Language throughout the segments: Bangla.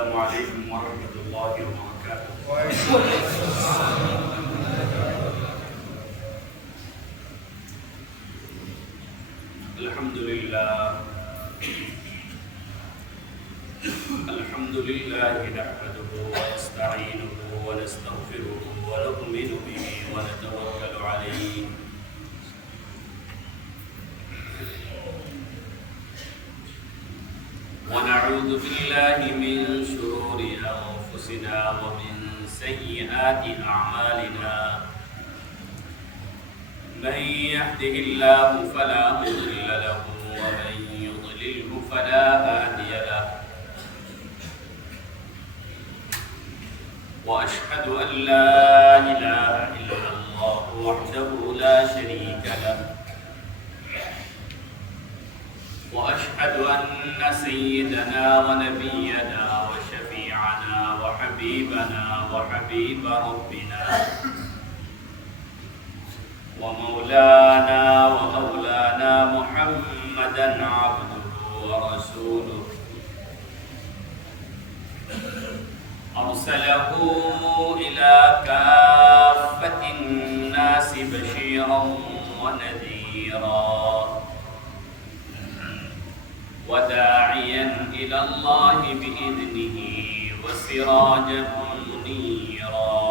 السلام عليكم ورحمة الله وبركاته. الحمد لله نحمده ونستعينه ونستغفره ونؤمن به ونتوكل عليه ونعوذ بالله من شرور أنفسنا ومن سيئات أعمالنا. من يهده الله فلا مضل له ومن يضلله فلا هادي له. وأشهد أن لا إله إلا الله وحده لا شريك له. وأشهد أن سيدنا ونبينا وشفيعنا وحبيبنا وحبيب ربنا ومولانا ومولانا محمدا عبده ورسوله أرسله إلى كافة الناس بشيرا ونذيرا وداعيا إلى الله بإذنه وسراجا منيرا.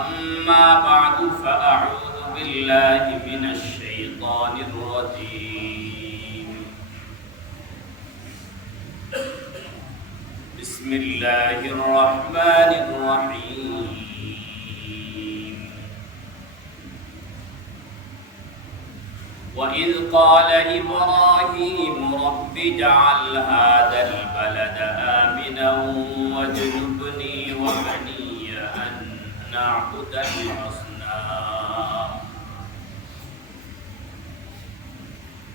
أما بعد فأعوذ بالله من الشيطان الرجيم. بسم الله الرحمن الرحيم. وإذ قال إبراهيم رب اجعل هذا البلد آمنا واجنبني وبني أن نعبد الأصنام.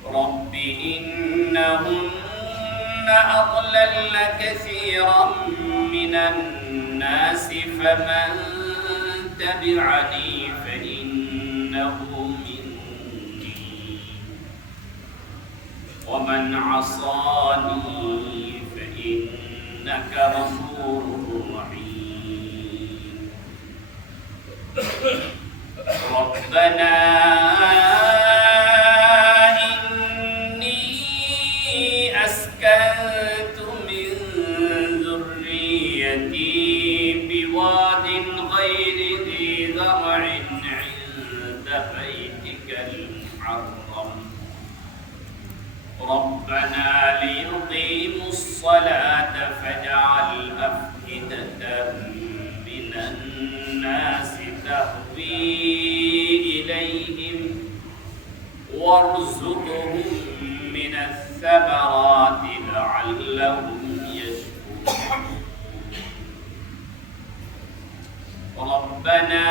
رب إنهن أضللن كثيرا من الناس فمن تبعني فإنه ومن عصاني فإنك غفور رحيم. ربنا إني أسكنت من ذريتي بواد غير ذي زرع عند بيتك المحرم ربنا ليقيموا الصلاة فاجعل أفئدة من الناس تهوي إليهم وارزقهم من الثمرات لعلهم يشكرون. ربنا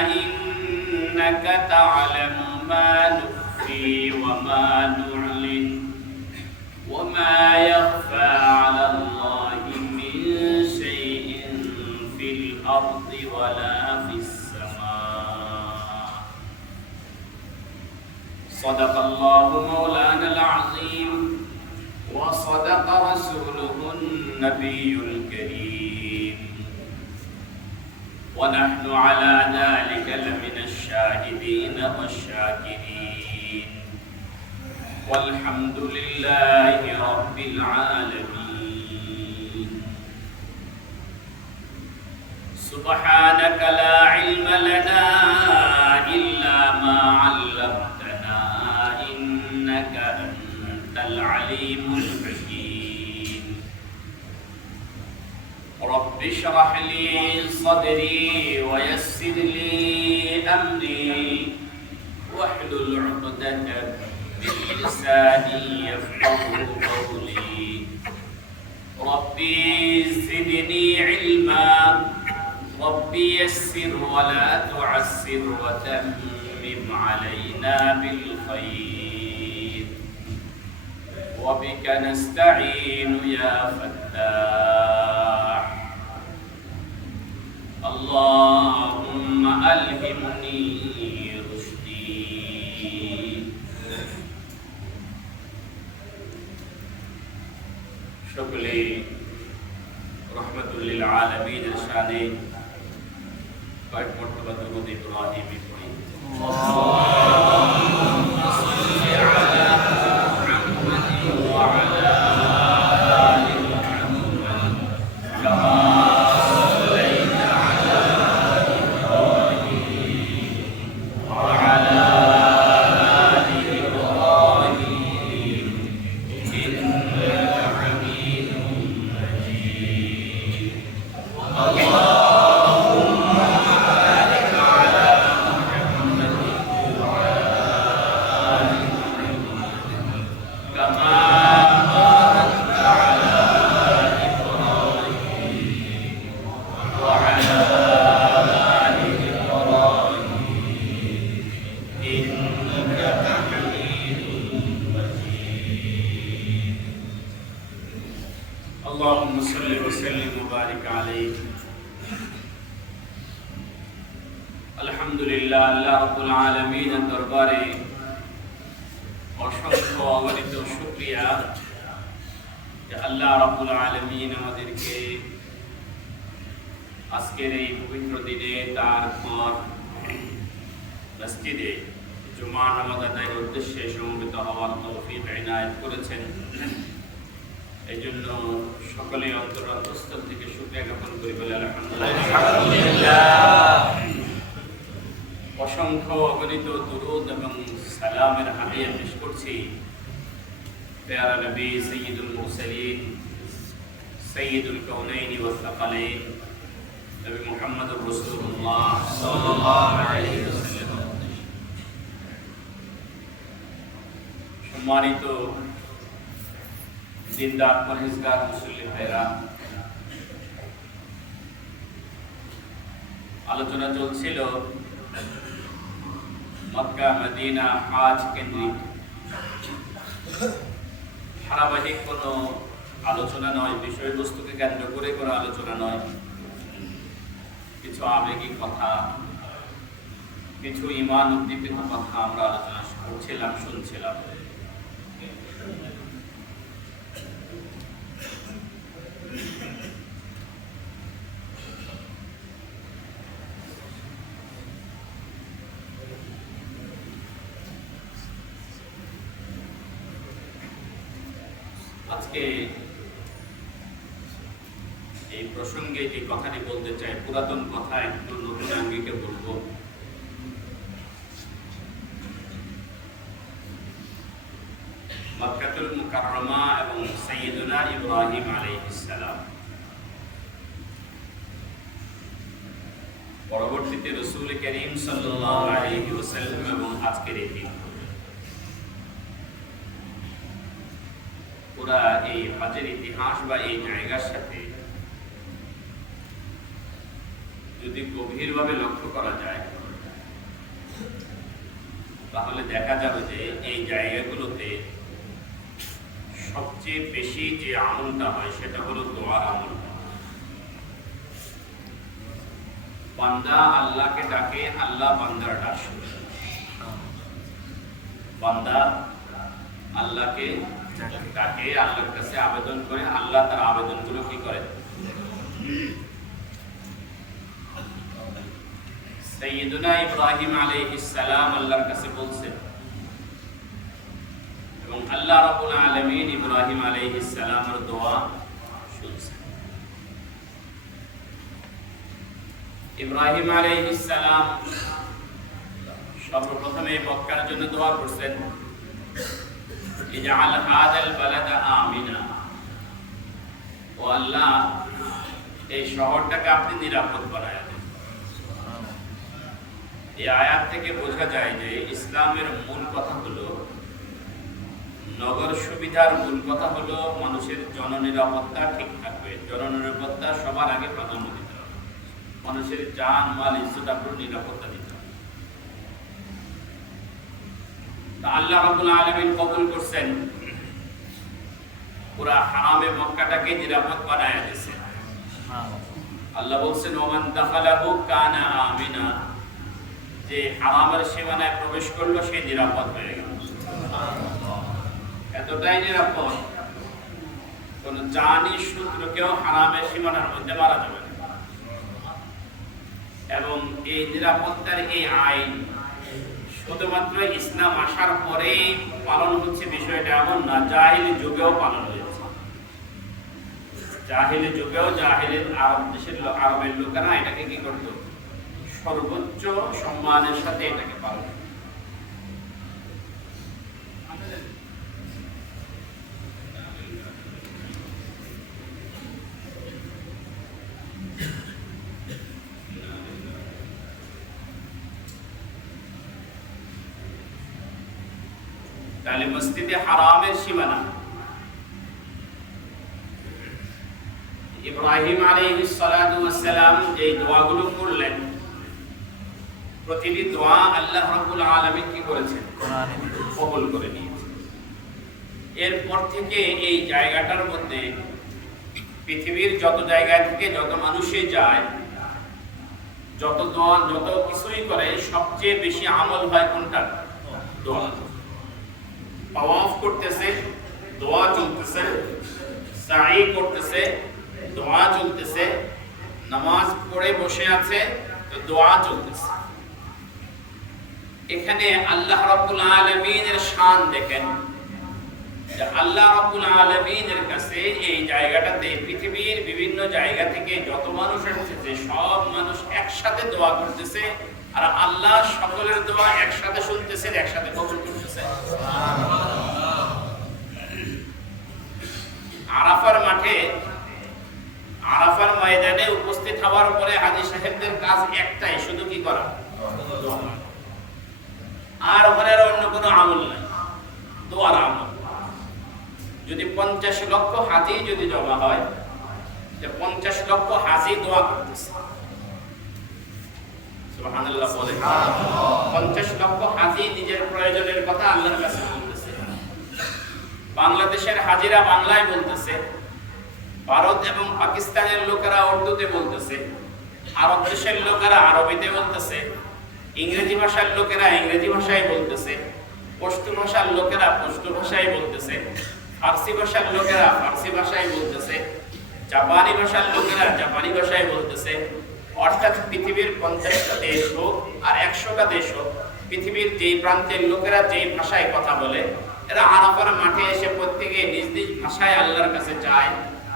إنك تعلم ما نخفي وما نعلن وما يخفى على الله من شيء في الأرض ولا في السماء. صدق الله مولانا العظيم وصدق رسوله النبي الكريم ونحن على ذلك لمن الشاهدين والشاكرين والحمد لله رب العالمين. سبحانك لا علم لنا إلا ما علمتنا إنك أنت العليم الحكيم. رب اشرح لي صدري ويسر لي أمري واحلل عقدة بلساني يفقهوا قولي. ربي زدني علما ربي يسر ولا تعسر وتمم علينا بالخير وبك نستعين يا فتاح. اللهم ألهمني رشدي সকলেই রহমতুল লিল আলামিনের শানে কয়েক মর্তবা দুরূদ ইব্রাহিমী পড়ি। আল্লাহুম্মা সাল্লি আলা মুহাম্মাদিন ওয়া আলা আলি মুহাম্মাদ কামা সাল্লাইতা আলা ইব্রাহিম ওয়া আলা আলি ইব্রাহিম ইন্নাকা হামিদুম মাজিদ। আল্লাহুম্মা বারিক আলা মুহাম্মাদিন ওয়া আলি মুহাম্মাদ কামা বারাকতা আলা ইব্রাহিম ওয়া আলা আলি ইব্রাহিম ইন্নাকা হামিদুম মাজিদ। اللهم صل وسلم وبارك عليه। আলহামদুলিল্লাহ, আল্লাহ রাব্বুল আলামিনের দরবারে অসংখ্য অগণিত শুকরিয়া যে আল্লাহ রাব্বুল আলামিন আমাদেরকে আজকের এই পবিত্র দিনে তার পর মসজিদে জুমা নামাজ আদায়ের উদ্দেশ্যে সমবেত হওয়ার তৌফিক ইনায়েত করেছেন। এই জন্য সকলে অন্তরস্থল থেকে শুকরিয়া জ্ঞাপন করি বলে আলহামদুলিল্লাহ। অসংখ্য অগণিত দুরূদ এবং সালামের হাদিয়া পেশ করছি প্যারা নবী সাইয়্যিদুল মুরসালিন সাইয়্যিদুল কাউনাইন ওয়াস সাকালাইন নবী মুহাম্মদুর রাসূলুল্লাহ সাল্লাল্লাহু আলাইহি ওয়াসাল্লাম। সম্মানিত দিনদার পরহেজগার মুসল্লি ভাইরা, আলোচনা চলছিল মক্কা মদিনা হাজ কেন্দ্রিক, ধারাবাহিক কোনো আলোচনা নয়, বিষয়বস্তুকে কেন্দ্র করে কোনো আলোচনা নয়। কিছু আবেগিক কথা, কিছু ঈমান উদ্দীপিত কথা আমরা আলোচনা করছিলাম, শুনছিলাম। আজকে এই প্রসঙ্গে যে কথাটি বলতে চাই, পুরাতন কথা একটু নতুন আঙ্গিকে বলবো। মক্কাতুল মুকাররমা এবং সাইয়্যিদুনা ইব্রাহিম আলাইহিস সালাম, পরবর্তীতে রাসূল করিম সাল্লাল্লাহু আলাইহি ওয়াসাল্লাম এবং আজকের এই দিন, পুরা এই হজের ইতিহাস বা এই জায়গার সাথে যদি গভীরভাবে লক্ষ্য করা যায় তাহলে দেখা যাবে যে এই জায়গাগুলোতে সবচেয়ে বেশি যে আমলটা হয় সেটা হলো দোয়ার আমল। বান্দা আল্লাহকে ডাকে, আল্লাহ বান্দার ডাক শুনে। বান্দা আল্লাহকে ডাকে, আল্লাহর কাছে আবেদন করে, আল্লাহ তার আবেদনগুলো কি করে? সাইয়্যিদুনা ইব্রাহিম আলাইহিস সালাম আল্লাহর কাছে বলছেন এবং আল্লাহ রাব্বুল আলামিন ইব্রাহিম আলাইহিস সালামের দোয়া শুনছেন। ইব্রাহিম আলাইহিস সালাম সর্বপ্রথমে মক্কার জন্য দোয়া করছেন, ইজআল হাযাল বালাদা আমিনা, ও আল্লাহ এই শহরটাকে আপনি নিরাপদ বানায় দেন। এই আয়াত থেকে বোঝা যায় যে ইসলামের মূল কথা হলো, নগর সুবিধার মূল কথা হলো মানুষের জননিরাপত্তা ঠিক থাকবে। জননিরাপত্তা সবার আগে প্রাধান্য দিতে হবে। মানুষের জান মাল ইজ্জত আবরুর নিরাপত্তা দিতে হবে। তা আল্লাহ রাব্বুল আলামিন কবুল করছেন, পুরা হারামে মক্কাটাকে নিরাপদ বানায় দিয়েছেন। আল্লাহ বলছেন ওমান দাখালাহু কানা আমিনা, যে হারামের সীমানায় প্রবেশ করলো সে নিরাপদ হয়ে গেল। এতটাই নিরাপদ কোন জানি শত্রুকেও হারামের সীমানার মধ্যে মারা যাবে না। এবং এই নিরাপত্তার এই আইন শুধুমাত্র ইসলাম আসার পরেই পালন হচ্ছে বিষয়টা এমন না, জাহিলি যুগেও পালন হয়েছে। জাহিলি যুগেও জাহিলি আরব দেশের আরবের লোকেরা এটাকে কি করতো, সর্বোচ্চ সম্মানের সাথে এটাকে পালন করত। তাহলে মসজিদে হারামের সীমানা ইব্রাহিম আলাইহিস সালাতু ওয়াস সালাম যে দোয়াগুলো করলেন, প্রতিটি দোয়া আল্লাহ রাব্বুল আলামিন কি করেছেন, কবুল করে নিয়েছেন। এরপর থেকে এই জায়গাটার মধ্যে পৃথিবীর যত জায়গা থেকে যত মানুষে যায়, যত দোয়া যত কিছুই করে, সবচেয়ে বেশি আমল হয় কোনটা, দোয়া। তাওয়াফ করতেছে, দোয়া চলতেছে, সাই করতেছে, দোয়া চলতেছে, নামাজ পড়ে বসে আছে, তো দোয়া চলতেছে। এখানে আল্লাহ রাব্বুল আলামিনের শান দেখেন, যে আল্লাহ রাব্বুল আলামিনের কাছে এই জায়গাটাতে পৃথিবীর বিভিন্ন জায়গা থেকে যত মানুষ এসেছে, সব মানুষ একসাথে দোয়া করতেছে, আর আল্লাহ সকলের দোয়া একসাথে শুনতেছেন, একসাথে কবুল করতেছেন। আরাফার মাঠে, আরাফার ময়দানে উপস্থিত হওয়ার পরে হাজী সাহেবদের কাজ একটাই, শুধু কি করা, আর ওখানে অন্য কোনো আমল নাই, দোয়ার আমল। যদি 50 লক্ষ হাজী যদি জমা হয়, যে 50 লক্ষ হাজী দোয়া করতেছে, সুবহানাল্লাহ বলে, 50 লক্ষ হাজী নিজের প্রয়োজনের কথা আল্লাহর কাছে বলতেছে। বাংলাদেশের হাজীরা বাংলায় বলতেছে, ভারত এবং পাকিস্তানের লোকেরা উর্দুতে বলতেছে, আরব দেশের লোকেরা আরবিতে বলতেছে, ইংরেজি ভাষার লোকেরা ইংরেজি ভাষায় বলতেছে, পশতু ভাষার লোকেরা পশতু ভাষায় বলতেছে, ফার্সি ভাষার লোকেরা ফার্সি ভাষায় বলতেছে, জাপানি ভাষার লোকেরা জাপানি ভাষায় বলতেছে। অর্থাৎ পৃথিবীর 50টা দেশ হোক আর 100টা দেশ হোক, পৃথিবীর যেই প্রান্তের লোকেরা যেই ভাষায় কথা বলে, এরা আরাফার মাঠে এসে প্রত্যেকে নিজ নিজ ভাষায় আল্লাহর কাছে যায়।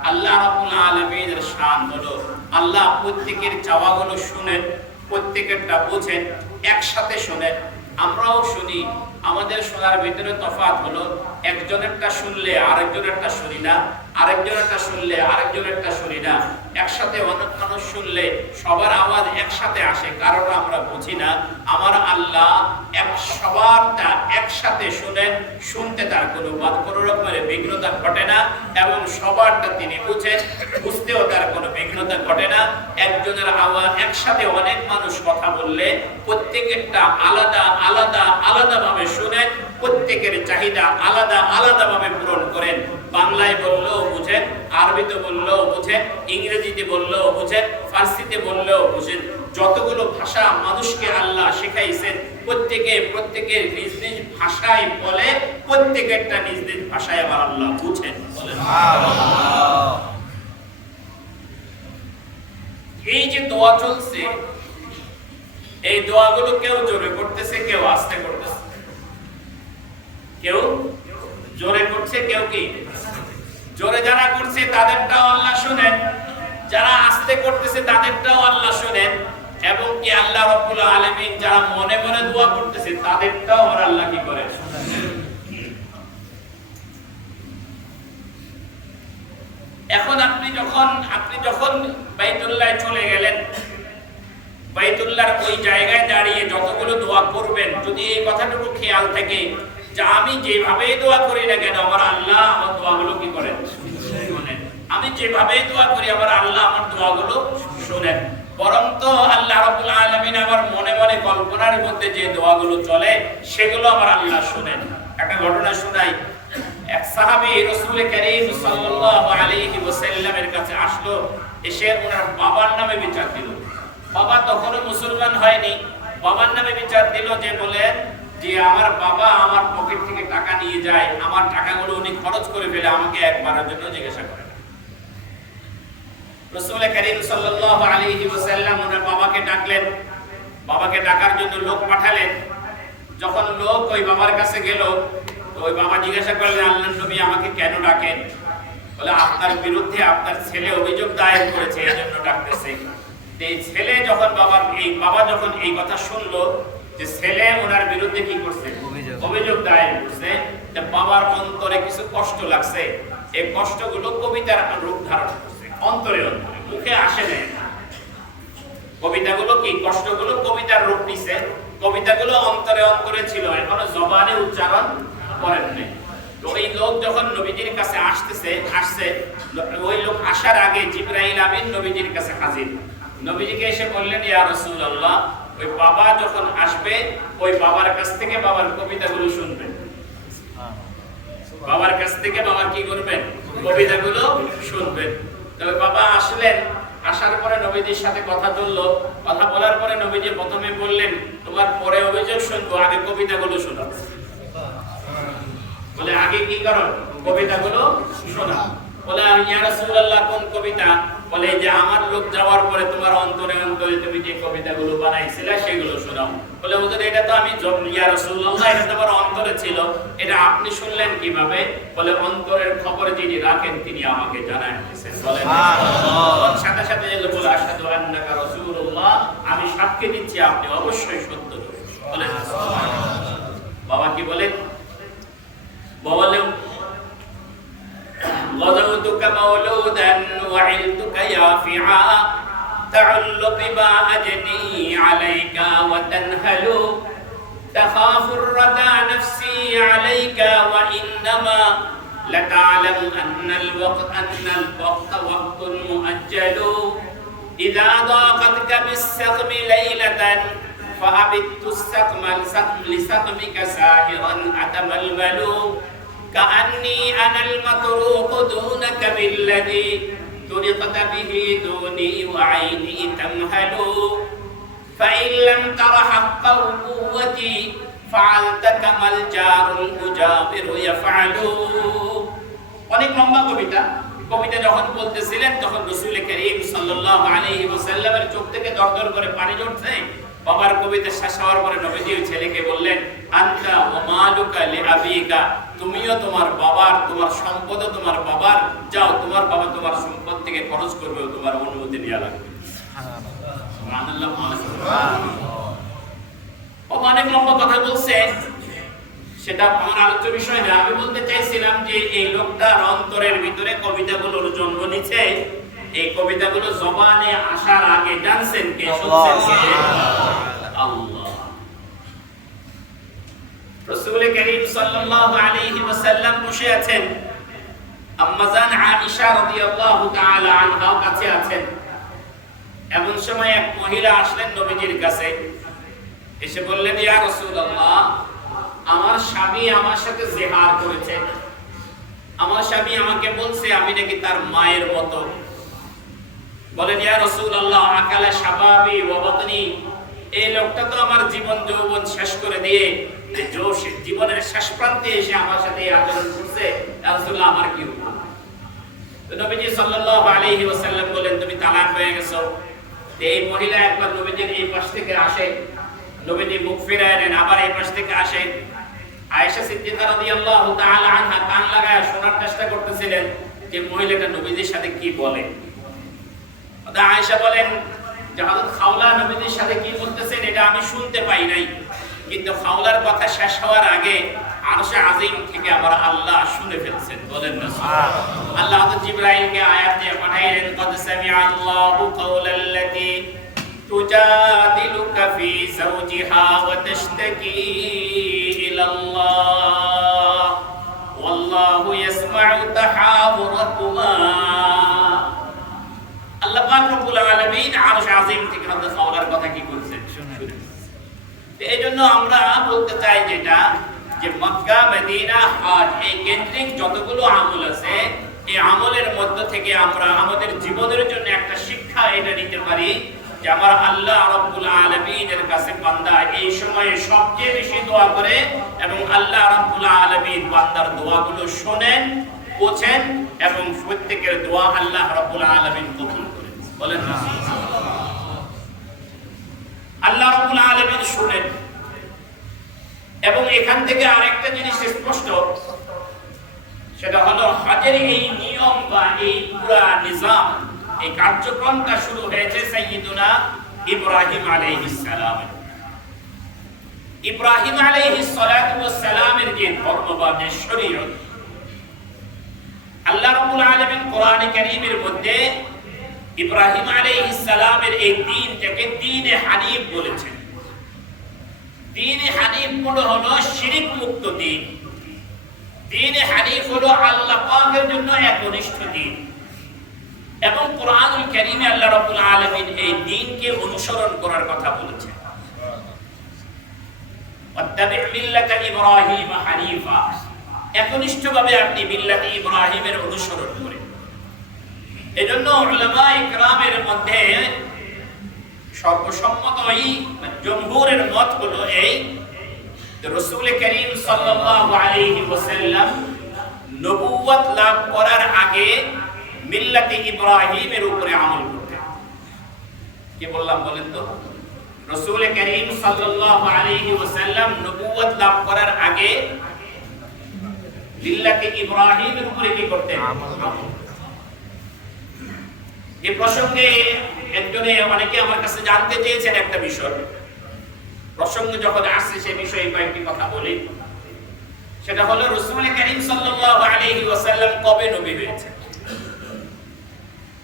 আল্লাহ রাব্বুল আলামিনের শান হলো, আল্লাহ প্রত্যেকের চাওয়াগুলো শুনেন, প্রত্যেকেরটা বুঝেন, একসাথে শুনেন। আমরাও শুনি, আমাদের শোনার ভিতরে তফাৎ হলো, একজনেরটা শুনলে আরেকজনেরটা শুনি না, আরেকজনেরটা শুনলে আরেকজনেরটা শুনি না। একসাথে অনেক মানুষ শুনলে সবার আওয়াজ একসাথে আসে, কারণ আমরা বুঝি না। আমার আল্লাহ সবারটা একসাথে শুনেন, শুনতে তার কোনো রকমের বিঘ্নতা ঘটে না, এবং সবারটা তিনি বুঝেন, বুঝতেও তার কোনো বিঘ্নতা ঘটে না। একজনের আওয়াজ একসাথে অনেক মানুষ কথা বললে প্রত্যেকেরটা আলাদা আলাদা আলাদা ভাবে শুনেন, প্রত্যেকের চাহিদা আলাদা আলাদা ভাবে পূরণ করেন। বাংলায় বললেও বুঝেন, আরবিতে বললেও বুঝেন, ইংরেজিতে বললেও বুঝেন, ফার্সিতে বললেও বুঝেন। যতগুলো ভাষা মানুষকে আল্লাহ শেখাইছেন, প্রত্যেকের নিজ নিজ ভাষায় বলে, প্রত্যেকেরটা নিজ নিজ ভাষায় আবার আল্লাহ বুঝেন। এই যে দোয়া চলছে, এই দোয়াগুলো কেউ জোরে করতেছে, কেউ আস্তে করতেছে। কেউ জোরে করছে, কেউ কি জোরে যারা করছে তাদেরটাও আল্লাহ শুনেন, যারা আস্তে করতেছে তাদেরটাও আল্লাহ শুনেন, এবং কি আল্লাহ রাব্বুল আলামিন যারা মনে মনে দোয়া করতেছে তাদেরটাও আল্লাহ কি করেন। এখন আপনি যখন বাইতুল্লাহ চলে গেলেন, বাইতুল্লাহর ওই জায়গায় দাঁড়িয়ে যতগুলো দোয়া করবেন, যদি এই কথাটুকু খেয়াল থাকে যে আমি যেভাবে দোয়া করি না কেন, আমার আল্লাহ আমার দোয়াগুলো কি করেন, শুনেন। আমি যেভাবে দোয়া করি আমার আল্লাহ আমার দোয়াগুলো শুনেন। বরং তো আল্লাহ রাব্বুল আলামিন আমার মনে মনে কল্পনার মধ্যে যে দোয়াগুলো চলে সেগুলো আমার আল্লাহ শুনেন। একটা ঘটনা শোনাই। এক সাহাবী রাসূল কারীম সাল্লাল্লাহু আলাইহি ওয়াসাল্লামের কাছে আসলো, এসে ওনার বাবার নামে বিচার দিল। বাবা তখনও মুসলমান হয়নি, বাবার নামে বিচার দিল যে বলেন যে আমার বাবা আমার পকেট থেকে টাকা নিয়ে যায়, আমার টাকাগুলো উনি খরচ করে ফেলে, আমাকে একবারের জন্য জিজ্ঞাসা করে না। রাসূল করিম সাল্লাল্লাহু আলাইহি ওয়াসাল্লাম ওনার বাবাকে ডাকলেন, বাবাকে ডাকার জন্য লোক পাঠালেন। যখন লোক ওই বাবার কাছে গেল, তো ওই বাবা জিজ্ঞাসা করলেন, আল্লাহর নবী আমাকে কেন ডাকেন? বলে, আপনার বিরুদ্ধে আপনার ছেলে অভিযোগ দায়ের করেছে, এই জন্য ডাকতেছে। এই ছেলে যখন বাবা যখন এই কথা শুনলো যে ছেলে ওনার বিরুদ্ধে কি করছে, অভিযোগ দায়ের করছে, যে বাবার অন্তরে কিছু কষ্ট লাগছে। এই কষ্টগুলো কবিতার রূপ ধারণ করছে অন্তরে অন্তরে, মুখে আসে নাই। কবিতাগুলো কি, কষ্টগুলো কবিতার রূপ নিছে, কবিতাগুলো অন্তরে অন্তরে ছিল, এখনো জবানে উচ্চারণ করেন নাই। তো ওই লোক যখন নবীজির কাছে আসছে, ওই লোক আসার আগে জিবরাইল আমিন নবীজির কাছে হাজির। নবীজিকে এসে বললেন, ইয়া রাসূলুল্লাহ, ওই বাবা যখন আসবে, ওই বাবার কাছ থেকে বাবার কবিতাগুলো শুনবেন। বাবার কাছ থেকে বাবার কি করবেন, কবিতাগুলো শুনবেন। তবে বাবা আসলেন, আসার পরে নবীজির সাথে কথা বললো। কথা বলার পরে নবীজি প্রথমে বললেন, তোমার পরে অভিযোগ শুনবো, আগে কবিতাগুলো শোনাও। বলে, আগে কি করো, কবিতাগুলো শোনাও। বলে, ইয়া রাসূলুল্লাহ, কোন কবিতা? বলে, যে আমার লোক যাওয়ার পরে তোমার অন্তরে অন্তরে তুমি যে কবিতাগুলো বানাইছিলে সেগুলো শোনাও। বলে, হুজুর, এটা তো আমি ইয়া রাসূলুল্লাহ, এটা তো আমার অন্তরে ছিল, এটা আপনি শুনলেন কিভাবে? বলে, অন্তরের খবর যিনি রাখেন তিনি আমাকে জানায় দিয়েছেন। বলে, সাথে সাথে বলে, আশহাদু আন্নাকা রাসূলুল্লাহ, আমি সাক্ষী দিচ্ছি আপনি অবশ্যই সত্য। বলে, বাবা কি বলেন? বলে, غزوتك مولودا وعلتك يافعا تعل بما أجني عليك وتنهل تخاف الردى نفسي عليك وإنما لتعلم أن الوقت وقت مؤجل إذا ضاقتك بالسقم ليلة فأبت السقم لسقمك ساهرا أتململ كأني أنا المطروق دونك بالذي طرقت به دوني وعيني تمهل فإن لم تر حق قوتي فعلت كما الجار المجاور يفعل। অনেক লম্বা কবিতা। কবিতা যখন বলতেছিলেন তখন রাসূল করিম সাল্লাল্লাহু আলাইহি ওয়াসাল্লামের চোখ থেকে দরদর করে পানি ঝরছে। বাবার কবিতা শেষ হওয়ার পরে নবীজি ওই ছেলেকে বললেন, আনতা ওয়া মালুকা লিআবিকা, তুমিও তোমার বাবার, তোমার সম্পদও তোমার বাবার, যাও তোমার বাবা তোমার সম্পদ থেকে খরচ করবে, তোমার অনুমতি নেওয়া লাগবে। সুবহানাল্লাহ। অনেক লম্বা কথা বলছে, সেটা আমার আলোচ্য বিষয় না। আমি বলতে চাইছিলাম যে এই লোকটার অন্তরের ভিতরে কবিতাগুলোর জন্ম নিচ্ছে। এই কবিতাগুলো জবানে আসার আগে জানছেন কে? শুনছেন কে? আল্লাহ। রাসূল করিম সাল্লাল্লাহু আলাইহি ওয়াসাল্লাম বসে আছেন, আম্মা জান আয়েশা রাদিয়াল্লাহু তাআলা আনহা কাছে আছেন। এমন সময় এক মহিলা আসলেন নবীজির কাছে, এসে বললেন, ইয়া রাসূলুল্লাহ, আমার স্বামী আমার সাথে জিহার করেছে। আমার স্বামী আমাকে বলছে আমি নাকি তার মায়ের মতো। বলেন, ইয়া রাসূলুল্লাহ, আকালা শাবাবি ওয়া বাতনি, এই লোকটা তো আমার জীবন যৌবন শেষ করে দিয়ে জীবনের শেষ প্রান্তে এসে আমার সাথে আচরণ করছে, ইয়া রাসূলুল্লাহ, আমার কি হবে? তো নবীজি সাল্লাল্লাহু আলাইহি ওয়াসাল্লাম বলেন, তুমি তালাক হয়ে গেছো। এই মহিলা একবার নবীজির এই পাশ থেকে আসে, নবীজি মুখ ফিরায় নেন, আবার এই পাশ থেকে আসে। আয়েশা সিদ্দিকা রাদিয়াল্লাহু তাআলা আনহা কান লাগায় শোনার চেষ্টা করতেছিলেন যে মহিলাটা নবীজির সাথে কি বলে। আয়েশা বলেন যে হযরত খাওলা নবীজির সাথে কি বলতেছেন এটা আমি শুনতে পাই নাই, কিন্তু খাওলার কথা শেষ হওয়ার আগে আরশে আজিম থেকে আবার আল্লাহ শুনে ফেলছেন। বলেন না সুবহানাল্লাহ। আল্লাহ হযরত জিবরাইলকে আয়াত দিয়ে পাঠাইলেন, কদ সামিআ আল্লাহু কাওলাল্লাতী তুজাদিলুকা ফি যাওজিহা ওয়া তাশতাকি ইলাল্লাহ ওয়াল্লাহু ইয়াসমাউ তাহাবুরাকুমা। আল্লাহ পাক রব্বুল আলামিন আরশে আজিম থেকে হযরত খাওলার কথা কি করেছেন শুনে। তো এইজন্য আমরা বলতে চাই যেটা যে মক্কা মদিনা হজ এই কেন্দ্রিক যতগুলো আমল আছে, এই আমলের মধ্য থেকে আমরা আমাদের জীবনের জন্য একটা শিক্ষা এটা নিতে পারি যে আমার আল্লাহ রাব্বুল আলামিনের কাছে বান্দা এই সময়ে সবচেয়ে বেশি দোয়া করে এবং আল্লাহ রাব্বুল আলামিন বান্দার দোয়াগুলো শোনেন, বোঝেন এবং প্রত্যেকের দোয়া আল্লাহ রাব্বুল আলামিন কবুল করেন। বলেন না আল্লাহ রাব্বুল আলামিন শুনেন। এবং এখান থেকে আরেকটা জিনিস স্পষ্ট, সেটা হলো হজের এই নিয়ম বা এই পুরা নিজাম, এই কার্যক্রমটা শুরু হয়েছে সাইয়্যিদুনা ইব্রাহিম আলাইহিস সালাম। ইব্রাহিম আলাইহিস সালাতু ওয়াস সালামের যে ধর্ম বা যে শরীয়ত, আল্লাহ রাব্বুল আলামিন কোরআনে কারীমের মধ্যে ইব্রাহিম আলাইহিস সালামের এই দ্বীনটাকে দ্বীনে হানিফ বলেছেন। দ্বীনে হানিফ হলো শিরক মুক্ত দ্বীন। দ্বীনে হানিফ হলো আল্লাহ পাকের জন্য একনিষ্ঠ দ্বীন। এবং কোরআনুল কারীমে আল্লাহ রাব্বুল আলামিন এই দ্বীনকে অনুসরণ করার কথা বলেছেন। ওয়াত্তাবি' মিল্লাতা ইব্রাহিম হানিফা, একনিষ্ঠভাবে আপনি মিল্লাতে ইব্রাহিমের অনুসরণ করেন। এজন্য উলামায়ে কেরামের মধ্যে সর্বসম্মত এই জমহুরের মত হলো এই যে রাসূল করিম সাল্লাল্লাহু আলাইহি ওয়াসাল্লাম নবুয়ত লাভ করার আগে মিল্লাতে ইব্রাহিমের উপরে আমল করতেন। কি বললাম বলেন তো? রাসূল করিম সাল্লাল্লাহু আলাইহি ওয়াসাল্লাম নবুয়ত লাভ করার আগে মিল্লাতে ইব্রাহিমের উপরে কি করতেন? আমল। এই প্রসঙ্গে একজনে অনেকে আমার কাছে জানতে চেয়েছেন একটা বিষয়। প্রসঙ্গ যখন আসছে সে বিষয়ে কয়েকটি কথা বলি। সেটা হলো রাসূল করিম সাল্লাল্লাহু আলাইহি ওয়াসাল্লাম কবে নবী হয়েছেন।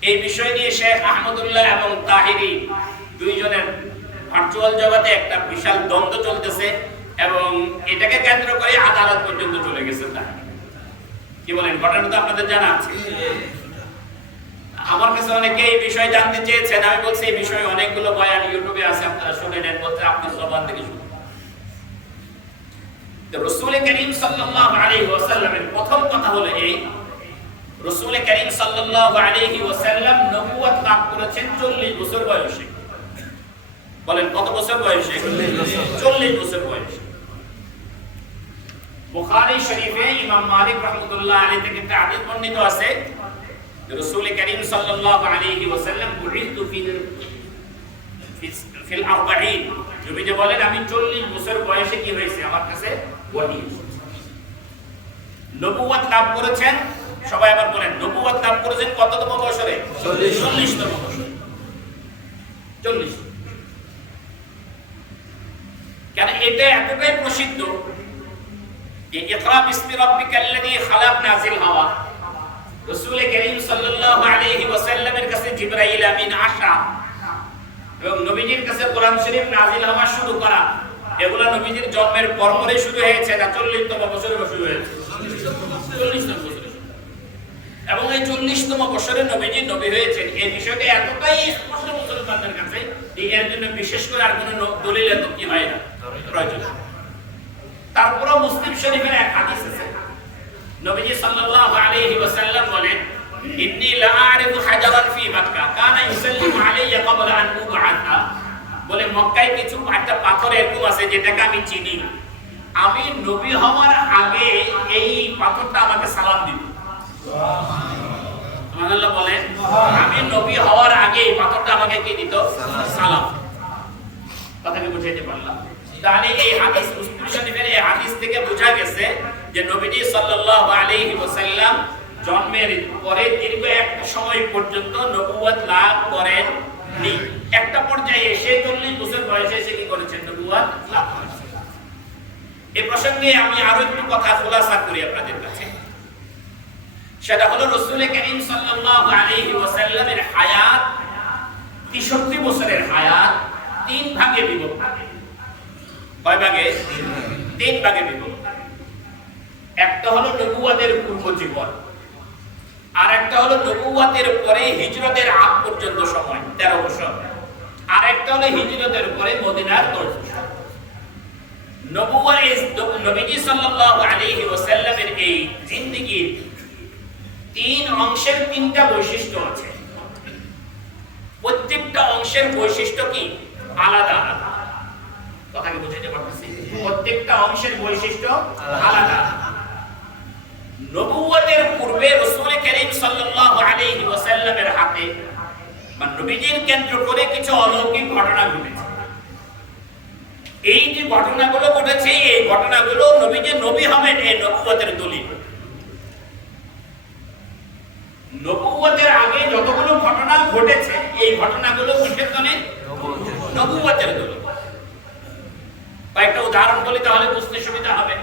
এই বিষয় নিয়ে শেখ আহমদুল্লাহ এবং তাহিরি দুইজনের ভার্চুয়াল জগতে একটা বিশাল দ্বন্দ্ব চলতেছে এবং এটাকে কেন্দ্র করে আদালত পর্যন্ত চলে গেছে। কি বলেন? ঘটনা তো আপনাদের জানা আছে। আমার কাছে অনেকে এই বিষয় জানতে চেয়েছেন। আমি বলছি এই বিষয়ে অনেকগুলো বয়ান ইউটিউবে আছে, আপনারা শুনে নেন। বলতে আপনি জবান থেকে শুনুন। তো রাসূল করিম সাল্লাল্লাহু আলাইহি ওয়াসাল্লামের প্রথম কথা হলো এই, রাসূল করিম সাল্লাল্লাহু আলাইহি ওয়াসাল্লাম নবুয়ত লাভ করেছেন 40 বছর বয়সে। বলেন কত বছর বয়সে? 40 বছর বয়সে। বুখারী শরীফে ইমাম মালিক রাহমাতুল্লাহ আলাইহি থেকে একটা হাদিস বর্ণিত আছে, রাসূল করিম সাল্লাল্লাহু আলাইহি ওয়াসাল্লাম বুইতু ফিল 40, নবী যে বলেন আমি 40 বছর বয়সে কি হয়েছে আমার কাছে ওহী এসেছে। নবুয়ত লাভ করেছেন, সবাই আবার বলেন নবুয়ত লাভ করেছেন কততম বছরে? 40তম বছরে। 40। কেন এটা এতটাই প্রসিদ্ধ যে ইকরা বিসমি রাব্বিকাল্লাযী খালাক নাজিল হওয়া। রাসূল করিম সাল্লাল্লাহু আলাইহি ওয়াসাল্লামের কাছে জিবরাইল আমিন আসা এবং নবীজির কাছে কোরআন শরীফ নাজিল হওয়া শুরু করা, এগুলো নবীজির জন্মের পরপরে শুরু হয়েছে না 40তম বছরে শুরু হয়েছে? 40তম বছরে। এবং এই 40তম বছরে নবীজি নবী হয়েছেন, এই বিষয়টা এতটাই স্পষ্ট মুসলমানদের কাছে যে এর জন্য বিশেষ করে আর কোনো দলিল এত কি হয় না প্রয়োজন। তারপরে মুসলিম শরীফের এক হাদিস আছে, নবীজি সাল্লাল্লাহু আলাইহি ওয়াসাল্লাম বলেন ইন্নী লা আরিফু হাজারান ফি মক্কা কানা ইউসাল্লিমু আলাইয়া ক্বাবলা আন উবআথা। বলে মক্কায় কিছু একটা পাথর এরকম আছে যেটাকে আমি চিনি, আমি নবী হওয়ার আগে এই পাথরটা আমাকে সালাম দিত। সুবহানাল্লাহ বলেন, আমি নবী হওয়ার আগে এই পাথরটা আমাকে কি দিত? সালাম। কথা কি বুঝাইতে পারলাম? তাহলে এই হাদিস মুসলিম শরীফের এই হাদিস থেকে বোঝা গেছে যে নবীজি সাল্লাল্লাহু আলাইহি ওয়াসাল্লাম জন্মের পরে দীর্ঘ একটা সময় পর্যন্ত নবুয়ত লাভ করেননি। একটা পর্যায়ে এসে 40 বছর বয়সে এসে কি করেছেন? নবুয়ত লাভ করেছেন। এই প্রসঙ্গে আমি আরো একটু কথা খোলাসা করি আপনাদের কাছে। সেটা হলো রাসূল করিম সাল্লাল্লাহু আলাইহি ওয়াসাল্লামের হায়াত 63 বছরের হায়াত 3 ভাগে বিভক্ত। কয় ভাগে? 3 ভাগে বিভক্ত। একটা হলো নবুয়তের পূর্ব জীবন, আর একটা হলো নবুয়তের পরে হিজরতের আগ পর্যন্ত সময় 13 বছর, আর একটা হলো হিজরতের পরে মদিনার 10 বছর। নবীজি সাল্লাল্লাহু আলাইহি ওয়াসাল্লামের এই জিন্দেগীর 3 অংশের 3টা বৈশিষ্ট্য আছে। প্রত্যেক প্রত্যেকটা অংশের বৈশিষ্ট্য কি আলাদা আলাদা। কথা কি বুঝাইতে পারতেছি? প্রত্যেকটা অংশের বৈশিষ্ট্য আলাদা। নবুয়তের পূর্বে রাসূল করিম সাল্লাল্লাহু আলাইহি ওয়াসাল্লামের হাতে বা নবীজির কেন্দ্র করে কিছু অলৌকিক ঘটনা ঘটেছে। এই যে ঘটনাগুলো ঘটেছে, এই ঘটনাগুলো নবীজি নবী হবেন এই নবুয়তের দলিল। নবুয়তের আগে যতগুলো ঘটনা ঘটেছে, এই ঘটনাগুলো কিসের দলিল? নবুয়তের দলিল। কয়েকটা উদাহরণ বলি তাহলে বুঝতে সুবিধা হবে।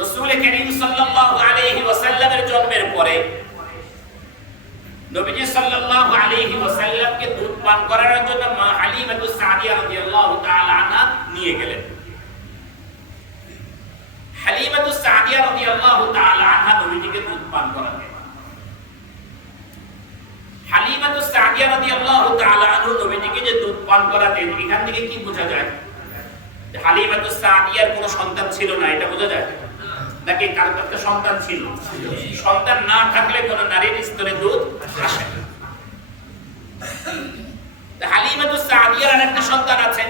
রাসূল করিম সাল্লাল্লাহু আলাইহি ওয়াসাল্লামের জন্মের পরে নবীজি সাল্লাল্লাহু আলাইহি ওয়াসাল্লামকে দুধ পান করানোর জন্য মা হালিমাতুস সাদিয়া রাদিয়াল্লাহু তাআলা আনহা নিয়ে গেলেন। হালিমাতুস সাদিয়া রাদিয়াল্লাহু তাআলা আনহা নবীজিকে দুধ পান করাতেন। হালিমাতুস সাদিয়া রাদিয়াল্লাহু তাআলা আনহা নবীজিকে যে দুধ পান করাতেন, এখান থেকে কি বোঝা যায়? হালিমাতুস সাদিয়ার কোনো সন্তান ছিল না, এটা বোঝা যায় নাকি কার কাছে সন্তান ছিল? সন্তান না থাকলে কোন নারীর স্তরে দুধ আসে না। হালিমাতুস সাদিয়ার একটা সন্তান আছে,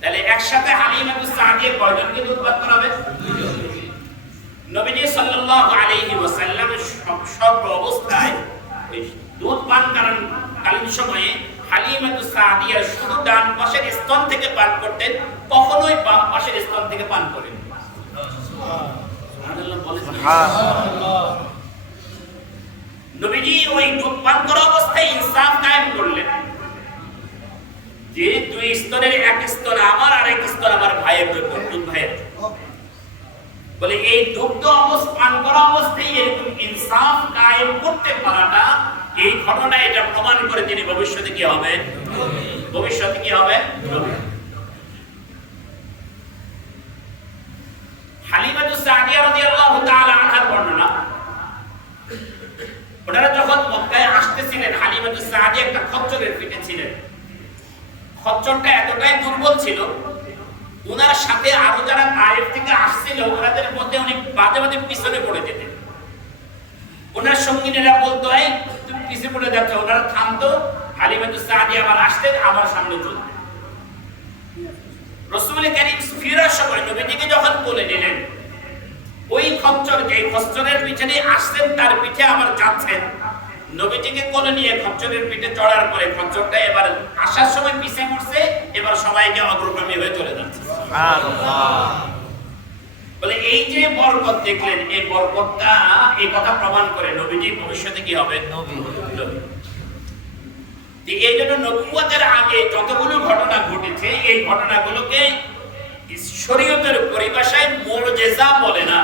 তাহলে একসাথে হালিমাতুস সাদিয়া কয়জনকে দুধ পান করাবে? নবীজি সাল্লাল্লাহু আলাইহি ওয়াসাল্লাম সব অবস্থায় দুধ পান কালীন সময়ে হালিমাতুস সাদিয়া শুধু ডান পাশের স্তন থেকে পান করতেন, কখনোই বাম পাশের স্তন থেকে পান করেন। নবীজি ওই দুধ পান করা অবস্থায় ইনসাফ কায়েম করলেন যে দুই স্তনের এক স্তন আমার আর এক স্তন আমার ভাইয়ের জন্য, দুধ ভাইয়ের বলে এই দুগ্ধ পান করা অবস্থায় এরকম ইনসাফ কায়েম করতে পারাটা, এই ঘটনা এটা প্রমাণ করে তিনি ভবিষ্যতে কি হবে? ভবিষ্যতে কি হবে? হালিমাতুস সাদিয়া রাদিয়াল্লাহু তাআলা আনহার বর্ণনা, ওনারা যখন মক্কায় আসতেছিলেন, হালিমাতুস সাদিয়া একটা খচ্চরের পিঠে ছিলেন। খচ্চরটা এতটাই দুর্বল ছিল, ওনার সাথে আরো যারা তায়েফ থেকে আসছিল ওনাদের মধ্যে অনেক বাজে বাজে পিছনে পড়ে যেতেন। ওনার সঙ্গীরা বলতো, এই তুমি পিছনে পড়ে যাচ্ছ, ওনারা থামতো। হালিমাতুস সাদিয়া আবার আসতেন, আবার সামনে চলতেন। রাসূল করিম ফিরার সময় নবীজিকে যখন কোলে নিলেন, ওই খচ্চর যে খচ্চরের পিছনে আসছেন তার পিঠে আবার যাচ্ছেন। নবীজিকে কোলে নিয়ে খচ্চরের পিঠে চড়ার পরে খচ্চরটা এবার আসার সময় পিছে পড়ছে, এবার সবাইকে অগ্রগামী হয়ে চলে যাচ্ছে। সুবহানাল্লাহ। বলে এই যে বরকত দেখলেন, এই বরকতটা এই কথা প্রমাণ করে নবীজি ভবিষ্যতে কি হবে? নবী। এই জন্য নবুয়তের আগে যতগুলো ঘটনা ঘটেছে, এই ঘটনাগুলোকে শরীয়তের পরিভাষায় মুজিজা বলে না,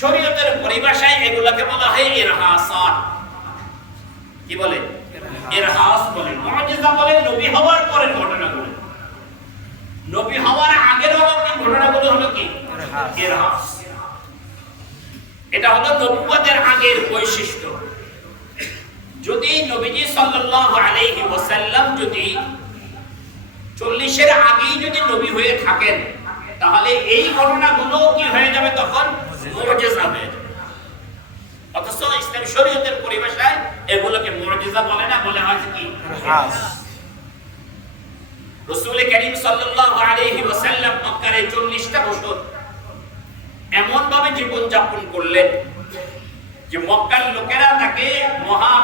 শরীয়তের পরিভাষায় এগুলোকে বলা হয় ইরহাসাত। কি বলে? ইরহাস বলে। মুজিজা বলে নবী হওয়ার পরের ঘটনাগুলো। নবী হওয়ার আগের অলৌকিক ঘটনাগুলো হলো কি? ইরহাস। এটা হলো নবুয়তের আগের বৈশিষ্ট্য। যদি নবীজি সাল্লাল্লাহু আলাইহি ওয়াসাল্লাম যদি 40 এর আগেই যদি নবী হয়ে থাকেন, তাহলে এই ঘটনাগুলো কি হয়ে যাবে? তখন মুজিজা হয়ে যাবে। অথচ ইসলাম শরীয়তের পরিভাষায় এগুলোকে মুজিজা বলে না, বলে হয় কি? ইরহাস। রাসূল করিম সাল্লাল্লাহু আলাইহি ওয়াসাল্লাম মক্কায় 40টা বছর এমন ভাবে জীবন যাপন করলেন যে মক্কার লোকেরা তাকে মহা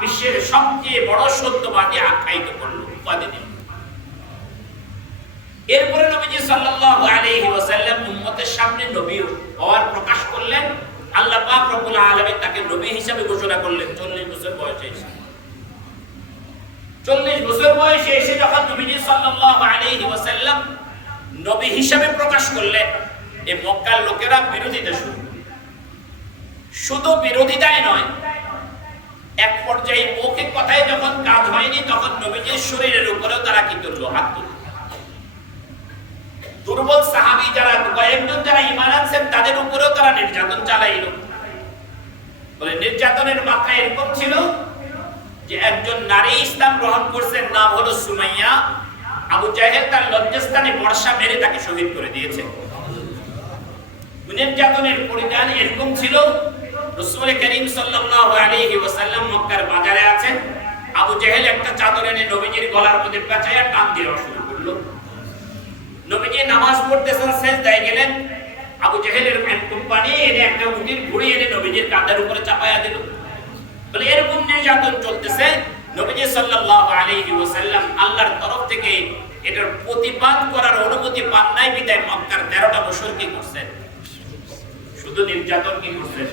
বিশ্বের সবচেয়ে বড় সত্যবাদী আখ্যায়িত করল, উপাধি দিল। এরপরে নবীজি সাল্লাল্লাহু আলাইহি ওয়াসাল্লাম উম্মতের সামনে নবী হওয়ার প্রকাশ করলেন। আল্লাহ পাক রব্বুল আলামিন তাকে নবী হিসেবে ঘোষণা করলেন 40 বছর বয়সে এসে। 40 বছর বয়সে এসে যখন নবীজি সাল্লাল্লাহু আলাইহি ওয়াসাল্লাম নবী হিসেবে প্রকাশ করলেন, এই মক্কার লোকেরা বিরোধিতা শুরু। শুধু বিরোধিতাই নয়, এক পর্যায়ে মৌখিক কথায় যখন কাজ হয়নি, তখন নবীজির শরীরের উপরেও তারা কি তুলল? হাত তুলল। দুর্বল সাহাবী যারা, কয়েকজন যারা ঈমান আনছেন, তাদের উপরেও তারা নির্যাতন চালাইল। বলে নির্যাতনের মাত্রা এরকম ছিল যে একজন নারী ইসলাম গ্রহণ করছেন, নাম হলো সুমাইয়া। আবু জাহেল তার লজ্জাস্থানে বর্ষা মেরে তাকে শহীদ করে দিয়েছে। নির্যাতনের পরিমাণ এরকম ছিল, রাসূল করিম সাল্লাল্লাহু আলাইহি ওয়াসাল্লাম মক্কার বাজারে আছেন। আবু জেহেল একটা চাদর এনে নবীজির গলার মধ্যে পেঁচাইয়া টান দেওয়া শুরু করলো। নবীজি নামাজ পড়তেছেন, সিজদায় গেলেন। আবু জেহেলের কোম্পানি এনে একটা উটির ঘুড়ি এনে নবীজির কাঁধের উপরে চাপায়া দিল। বলে এরকম নির্যাতন চলতেছে। নবীজি সাল্লাল্লাহু আলাইহি ওয়াসাল্লাম আল্লাহর তরফ থেকে এটার প্রতিবাদ করার অনুমতি পান নাই বিধায় মক্কার 13টা বছর কি করছেন? শুধু নির্যাতন কি করছেন?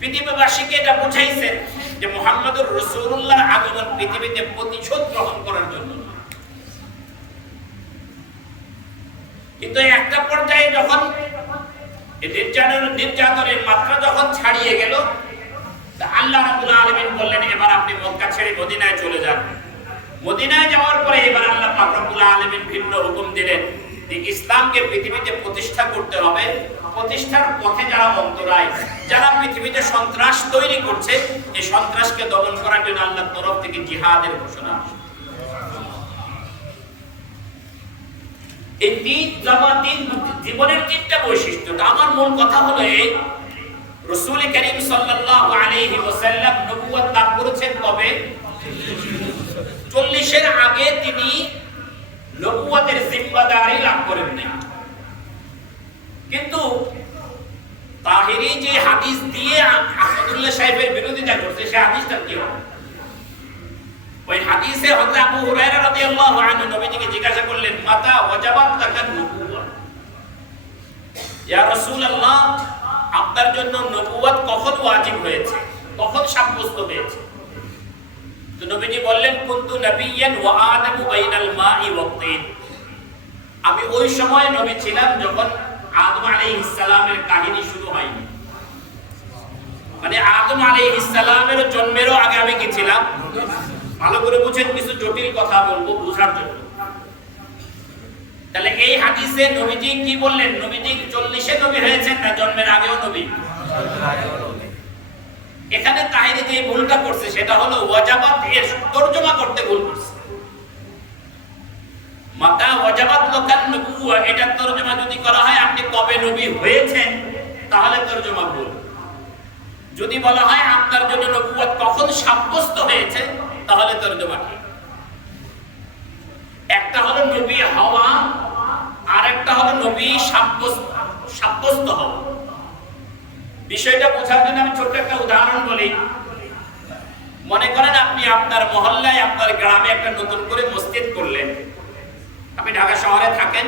পৃথিবীবাসীকে এটা বুঝাইছেন যে মুহাম্মদুর রাসূলুল্লাহর আগমন পৃথিবীতে প্রতিশোধ গ্রহণ করার জন্য। কিন্তু একটা পর্যায়ে যখন নির্যাতনের মাত্রা যখন ছাড়িয়ে গেল, আল্লাহ রাব্বুল আলামিন বললেন এবার আপনি মক্কা ছেড়ে মদিনায় চলে যান। মদিনায় যাওয়ার পরে এবার আল্লাহ পাক রব্বুল আলামিন ভিন্ন হুকুম দিলেন যে ইসলামকে পৃথিবীতে প্রতিষ্ঠা করতে হবে। প্রতিষ্ঠার পথে যারা অন্তরায়, যারা পৃথিবীতে সন্ত্রাস তৈরি করছে, এই সন্ত্রাসকে দমন করার জন্য আল্লাহর তরফ থেকে জিহাদের ঘোষণা আসে। এই তিন জামাতিন জীবনের তিনটা বৈশিষ্ট্য। আমার মূল কথা হলো এই, রাসূল করিম সাল্লাল্লাহু আলাইহি ওয়াসাল্লাম নবুয়ত লাভ করেছেন কবে? 40 এর আগে তিনি নবুয়তের জিম্মাদারি লাভ করেন নাই। কিন্তু তাহেরি যে হাদিস দিয়ে আহমদুল্লাহ সাহেবের বিরোধিতা করছে, সেই হাদিসটা কি হবে? ওই হাদিসে হযরত আবু হুরায়রা রাদিয়াল্লাহু আনহু নবীজিকে জিজ্ঞাসা করলেন, মাতা ওয়াজাবাত লাকান নবুওয়াত, ইয়া রাসূলুল্লাহ, আপনার জন্য নবুয়ত কখন ওয়াজিব হয়েছে, কখন সাব্যস্ত হয়েছে? তো নবীজি বললেন, কুনতু নাবিয়্যান ওয়া আদামু বাইনাল মাই ওয়াত তিন, আমি ওই সময় নবী ছিলাম যখন আদম আলাইহিস সালামের কাহিনী শুরু হয়নি। মানে আদম আলাইহিস সালামের জন্মেরও আগে আমি কি ছিলাম? ভালো করে বুঝেন, কিছু জটিল কথা বলবো বোঝার জন্য। তাহলে এই হাদিসে নবীজি কি বললেন? নবীজি 40 এ নবী হয়েছেন না জন্মের আগেও নবী? এখানে তাহিরি যে ভুলটা করছে সেটা হলো ওয়াজাবাত এর তরজমা করতে ভুল করছে। মাতা ওয়াজাবাত লাকান নবুওয়া, এটা তরজমা যদি করা হয় আপনি কবে নবী হয়েছেন, তাহলে তরজমা ভুল। যদি বলা হয় আপনার জন্য নবুয়ত কখন সাব্যস্ত হয়েছে, তাহলে তরজমা ঠিক। একটা হলো নবী হওয়া, আর একটা হলো নবী সাব্যস্ত হওয়া। বিষয়টা বোঝার জন্য আমি ছোট্ট একটা উদাহরণ বলি। মনে করেন আপনি আপনার মহল্লায়, আপনার গ্রামে একটা নতুন করে মসজিদ করলেন। আপনি ঢাকা শহরে থাকেন,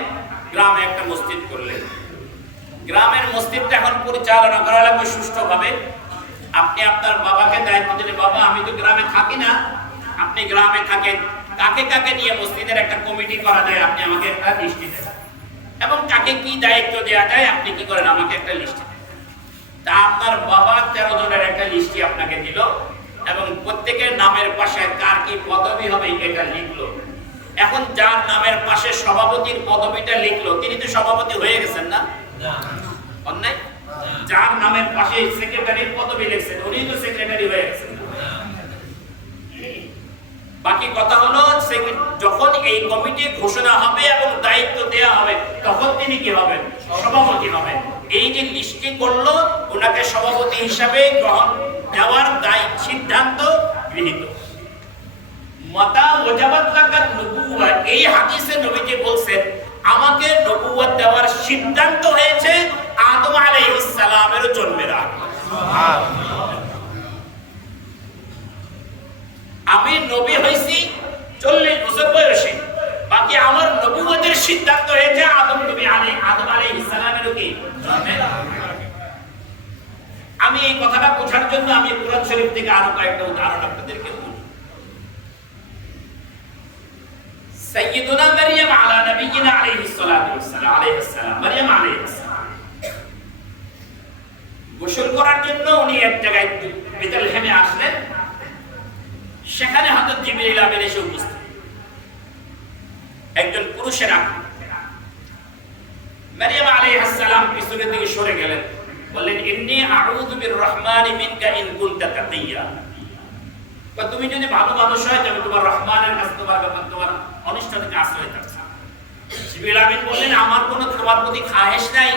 গ্রামে একটা মসজিদ করলেন। গ্রামের মসজিদটা এখন পরিচালনা করা লাগবে সুষ্ঠুভাবে। আপনি আপনার বাবাকে দায়িত্ব দিলেন, বাবা আমি তো গ্রামে থাকি না, আপনি গ্রামে থাকেন, কাকে কাকে নিয়ে মসজিদের একটা কমিটি করা যায় আপনি আমাকে একটা লিস্ট দেন, এবং কাকে কি দায়িত্ব দেওয়া যায় আপনি কি করেন আমাকে একটা লিস্ট দেন। তা আপনার বাবা 13 জনের একটা লিস্টই আপনাকে দিল, এবং প্রত্যেকের নামের পাশে কার কি পদবি হবে এটা লিখলো। এখন যার নামের পাশে সভাপতির পদবিটা লিখলো, তিনি তো সভাপতি হয়ে গেছেন না? অন্যায়। যার নামের পাশে সেক্রেটারির পদবি লিখছেন, উনি তো সেক্রেটারি হয়ে গেছেন। বাকি কথা হলো যখন এই কমিটি ঘোষণা হবে এবং দায়িত্ব দেয়া হবে, তখন তিনি কি হবেন? সভাপতি হবেন। এই যে লিস্টি করলো, ওনাকে সভাপতি হিসাবে গ্রহণ দেওয়ার সিদ্ধান্ত গৃহীত। মাতা ওয়াজাবাত লাকান নবুওয়া, এই হাদিসে নবীজি বলছেন আমাকে নবুয়ত দেওয়ার সিদ্ধান্ত হয়েছে আদম আলাইহিস সালামের জন্মের আগে। আমি নবী হইছি 40 বছর বয়সে, বাকি আমার নবুয়তের সিদ্ধান্ত হয়েছে আদম আলাইহিস সালামের কি জন্মের আগে। আমি এই কথাটা বোঝার জন্য আমি কুরআন শরীফ থেকে আরো কয়েকটা উদাহরণ আপনাদেরকে বলি। সাইয়্যিদুনা মারইয়াম আলা নবিয়িনা আলাইহিস সালাতু ওয়াস সালাম, মারইয়াম আলাইহিস সালাম গোসল করার জন্য উনি এক জায়গায় বেতলেহেমে আসলেন। সেখানে হযরত জিবরিল আমিন এসে উপস্থিত, একজন পুরুষের আকৃতি। মারইয়াম আলাইহিস সালাম পিছনের দিকে সরে গেলেন, বললেন ইন্নী আউযু বির রহমানি মিনকা ইন কুনতা তাকিয়া, তুমি যদি ভালো মানুষ হয় তবে তোমার রহমানের কাছে তোমার অনিষ্ট থেকে আশ্রয় চাচ্ছি। জিবরিল আমিন বললেন আমার কোনো তোমার প্রতি খাহেশ নাই,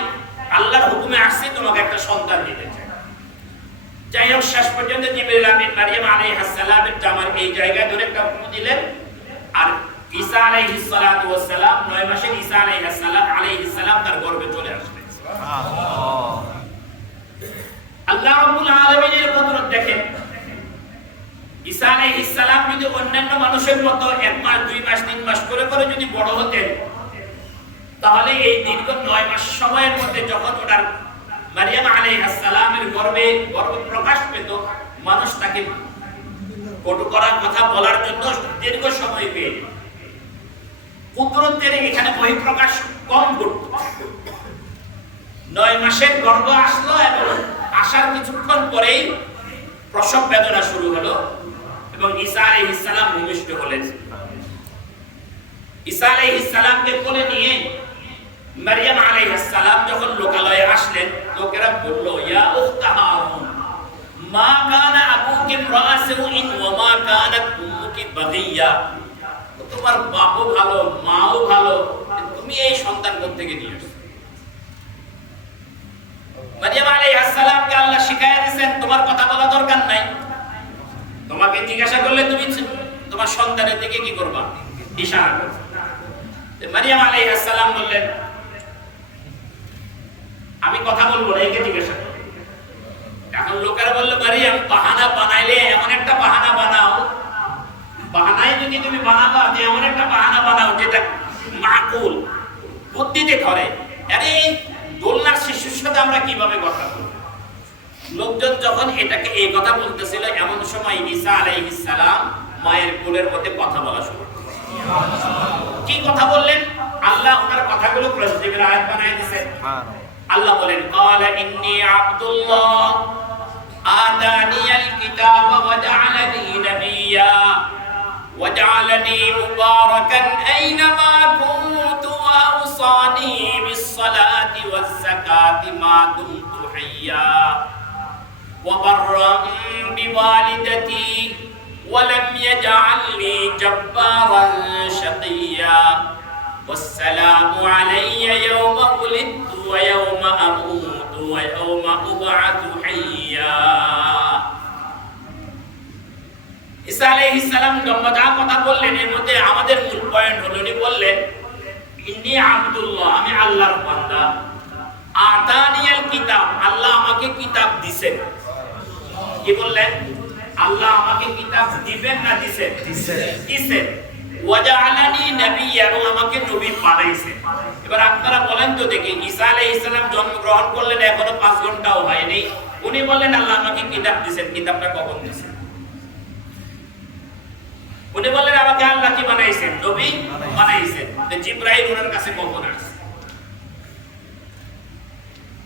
আল্লাহর হুকুমে আসছে তোমাকে একটা সন্তান দিতে চাই। যাই হোক, শেষ পর্যন্ত জিবরিল আমিন মারিয়াম আলাইহিস সালামের জামার এই জায়গায় ধরে একটা ফু দিলেন, আর ঈসা আলাইহিস সালাতু ওয়াস সালাম 9 মাসের ঈসা আলাইহিস সালাম তার গর্ভে চলে আসলেন। সুবহানাল্লাহ। আল্লাহ রাব্বুল আলামিনের কুদরত দেখেন। ঈসা আলাইহিস সালাম যদি অন্যান্য মানুষের মতো 1 মাস 2 মাস 3 মাস করে করে যদি বড় হতেন, তাহলে এই দীর্ঘ 9 মাস সময়ের মধ্যে যখন ওনার মারিয়াম আলাইহিস সালামের গর্ভে প্রকাশ পেত, মানুষ তাকে কটু করার কথা বলার জন্য দীর্ঘ সময় পেয়ে কুদরতের এখানে বহিঃপ্রকাশ কম ঘটত। 9 মাসের গর্ভ আসলো এবং আসার কিছুক্ষণ পরেই প্রসব বেদনা শুরু হলো এবং ঈসা আলাইহিস সালাম ভূমিষ্ঠ হলেন। ঈসা আলাইহিস সালামকে কোলে নিয়ে মারিয়াম আলাইহিস সালাম যখন লোকালয়ে আসলেন, লোকেরা বলল, ইয়া উখতা হারুন মা কানা আবুকি রাসুইন ওয়া মা কানাত উম্মুকি বাগিয়া। তোমার বাপও ভালো, মাও ভালো, তুমি এই সন্তান কোথা থেকে নিয়ে আসছো? মারিয়াম আলাইহিস সালামকে আল্লাহ শিখায়া দিয়েছেন, তোমার কথা বলা দরকার নাই, তোমাকে জিজ্ঞাসা করলে তুমি তোমার সন্তানের দিকে কি করবা? ইশারা করবে। মারিয়াম আলাইহিস সালাম বললেন, আমি কথা বলবো না, একে জিজ্ঞাসা করো। এখন লোকেরা বলল, মারিয়াম বাহানা বানাইলে এমন একটা বাহানা বানাও, বাহানায় যদি তুমি বানাবা যে এমন একটা বাহানা বানাও যেটা মাকুল, বুদ্ধিতে ধরে। আরে দোলনার শিশুর সাথে আমরা কিভাবে কথা বলবো? লোকজন যখন এটাকে এই কথা বলতেছিল, এমন সময় ঈসা আলাইহিস সালাম মায়ের কোলের মধ্যে কথা বলা শুরু করলেন। কি কথা বললেন? আল্লাহ ওনার কথাগুলো কোরআনের আয়াত বানায় দিয়েছেন। আল্লাহ বলেন, ক্বালা ইন্নী আব্দুল্লাহ আতানিয়াল কিতাবা ওয়া জাআলানি নাবিয়্যা ওয়া জাআলানি মুবারাকান আইনামা কুনতু ওয়া আওসানি বিস-সালাতি ওয়াজ-যাকাতি মা দুমতু হাইয়্যা ওয়া বাররান বিওয়ালিদাতি ওয়া লাম ইয়াজআলনি জাব্বারান শাকিয়্যা والسلام علي يوم ولدت ويوم أموت ويوم أبعث حيا। ঈসা আলাইহিস সালাম যা কথা বললেন, এর মধ্যে আমাদের মূল পয়েন্ট হলো, উনি বললেন, ইন্নী আব্দুল্লাহ, আমি আল্লাহর বান্দা, আতানিয়াল কিতাব, আল্লাহ আমাকে কিতাব দিবেন। কি বললেন? আল্লাহ আমাকে কিতাব দিবেন না দিবেন? দিবেন। ওয়াজআলানি নাবিয়্যা, এবং আমাকে নবী বানাইছেন। এবার আপনারা বলেন তো দেখি, ঈসা আলাইহিস সালাম জন্মগ্রহণ করলেন, এখনো 5 ঘন্টাও হয়নি, উনি বললেন আল্লাহ আমাকে কিতাব দিবেন। কিতাবটা কখন দিবেন? উনি বললেন আমাকে আল্লাহ কি বানাইছেন? নবী বানাইছেন। তো জিবরাইল ওনার কাছে কখন আসছে?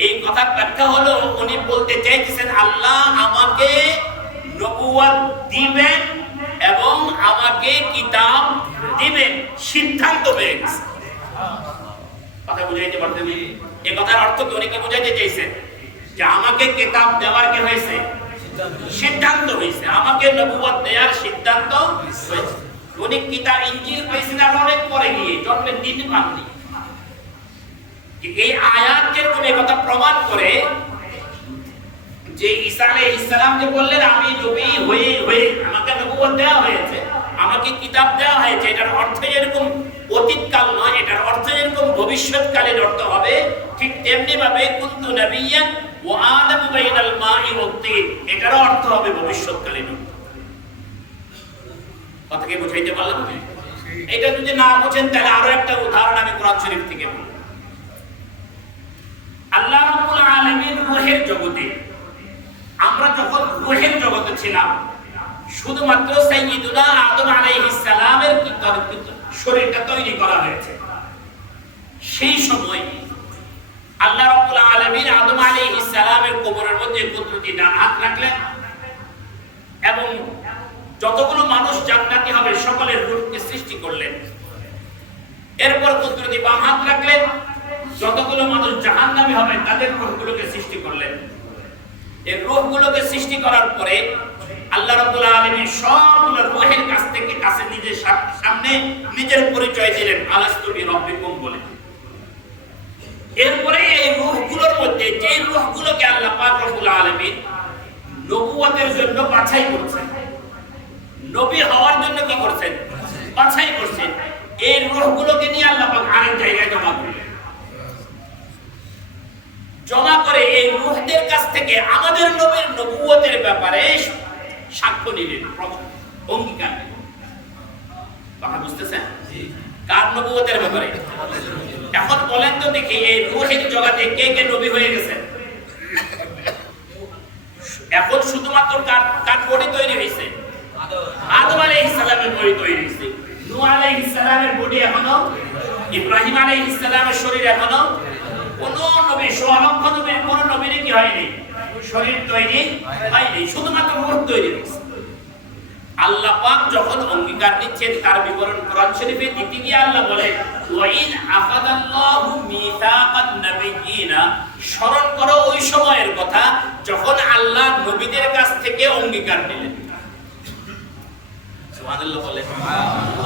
এই কথার ব্যাখ্যা হলো, উনি বলতে চাইতেছেন আল্লাহ আমাকে নবুয়ত দিবেন এবং আমাকে কিতাব দিবেন, সিদ্ধান্ত হয়ে গেছে। কথা বুঝাইতে পারতেন? এই কথার অর্থ কি উনি কি বুঝাইতে চাইছেন? যে আমাকে কিতাব দেওয়ার কি হয়েছে? সিদ্ধান্ত হয়েছে, আমাকে নবুয়ত দেওয়ার সিদ্ধান্ত হয়েছে। উনি কিতাব ইনজিল পেয়েছেন আর অনেক পরে গিয়ে, জন্মের দিন পাননি। এই আয়াত যেরকম এই কথা প্রমাণ করে যে ঈসা আলাইহিস সালাম যে বললেন আমি নবী হয়ে আমাকে নবুয়ত দেওয়া হয়েছে, আমাকে কিতাব দেওয়া হয়েছে, এটার অর্থ এরকম অতীতকাল নয়, এটার অর্থ এরকম ভবিষ্যৎকালীন অর্থ হবে। ঠিক তেমনি ভাবে কুনতু নাবিয়্যান ওয়া আদামু বাইনাল মাই ওয়াত-তিন, এটার অর্থ হবে ভবিষ্যৎকালীন অর্থ। কথা কি বুঝাইতে পারলাম? এটা যদি না বুঝেন তাহলে আরো একটা উদাহরণ আমি কোরআন শরীফ থেকে বলবো। আল্লাহ রাব্বুল আলামিন রূহের জগতে, আমরা যখন রূহের জগতে ছিলাম, শুধুমাত্র সাইয়্যিদুনা আদম আলাইহিস সালামের শরীরটা তৈরি করা হয়েছে। সেই সময় আল্লাহ রাব্বুল আলামিন আদম আলাইহিস সালামের কবরের মধ্যে কুদরতি ডান হাত রাখলেন এবং যতগুলো মানুষ জান্নাতি হবে সকলের রূহকে সৃষ্টি করলেন। এরপর কুদরতি বাম হাত রাখলেন, যতগুলো মানুষ জাহান্নামী হবে তাদের রূহগুলোকে সৃষ্টি করলেন। এই রূহগুলোকে সৃষ্টি করার পরে আল্লাহ রাব্বুল আলামিন সবগুলো রূহের কাছে নিজের সামনে নিজের পরিচয় দিলেন, আলাস্তু বিরাব্বিকুম বলে। এরপরে এই রূহগুলোর মধ্যে যে রূহগুলোকে আল্লাহ পাক রব্বুল আলামিন নবুয়তের জন্য বাছাই করছেন, নবী হওয়ার জন্য কি করছেন? বাছাই করছেন। এই রূহগুলোকে নিয়ে আল্লাহ পাক আরেক জায়গায় জমা করলেন। জমা করে এই রূহদের কাছ থেকে আমাদের নবীর নবুয়তের ব্যাপারে সাক্ষ্য নিলেন, অঙ্গীকার নিলেন। কথা বুঝতেছেন? কার নবুয়তের ব্যাপারে? এখন বলেন তো দেখি, এই রূহের জগতে কে কে নবী হয়ে গেছেন? এখন শুধুমাত্র কার বডি তৈরি হয়েছে? আদম আলাইহিস সালামের বডি তৈরি হয়েছে। নূহ আলাইহিস সালামের বডি এখনো, ইব্রাহিম আলাইহিস সালামের শরীর এখনো, কোন নবী, সোয়ালক্ষ নবীর কোন নবীর কি হয়নি? শরীর তৈরি হয়নি, শুধুমাত্র রূহ তৈরি হয়েছে। আল্লাহ পাক যখন অঙ্গীকার নিচ্ছেন তার বিবরণ কোরআন শরীফে দিতে গিয়ে আল্লাহ বলেন, ওয়াইন আখাযাল্লাহু মিসাকান নাবিয়িনা, স্মরণ করো ওই সময়ের কথা যখন আল্লাহ নবীদের কাছ থেকে অঙ্গীকার নিলেন। সুবহানাল্লাহ বলেন।